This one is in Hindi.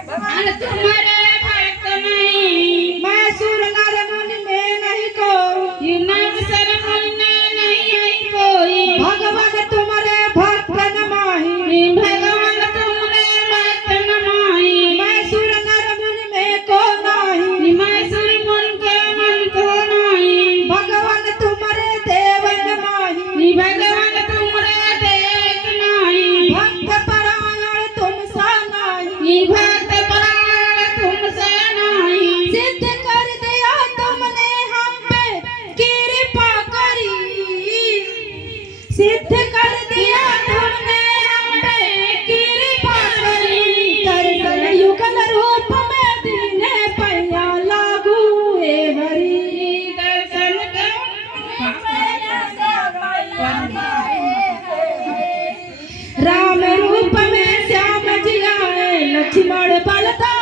अरे तुम्हारे भक्त नहीं, मैं सुर नर मुनि में नहीं को, नर सर मुनि में नहीं है कोई। भगवान तुम्हारे भक्त न माही, भगवान तुमरे भक्त न माही। मैं सुर नर मुनि में को नाही, मैं सुर मुनि के मन को नहीं। भगवान तुम्हारे देव न माही, भगवान तुमरे देख नहीं। भक्त परायण तुम सा नाही, भक्त परायण तुमसे नहीं। सिद्ध कर दिया तुमने हम पे कृपा करी, सिद्ध कर दिया तुमने हम पे कृपा करी। दर्शन युगल रूप में दीने पैया लागू हे हरि, दर्शन राम रूप में श्याम जी आए, लक्ष्मण बलदान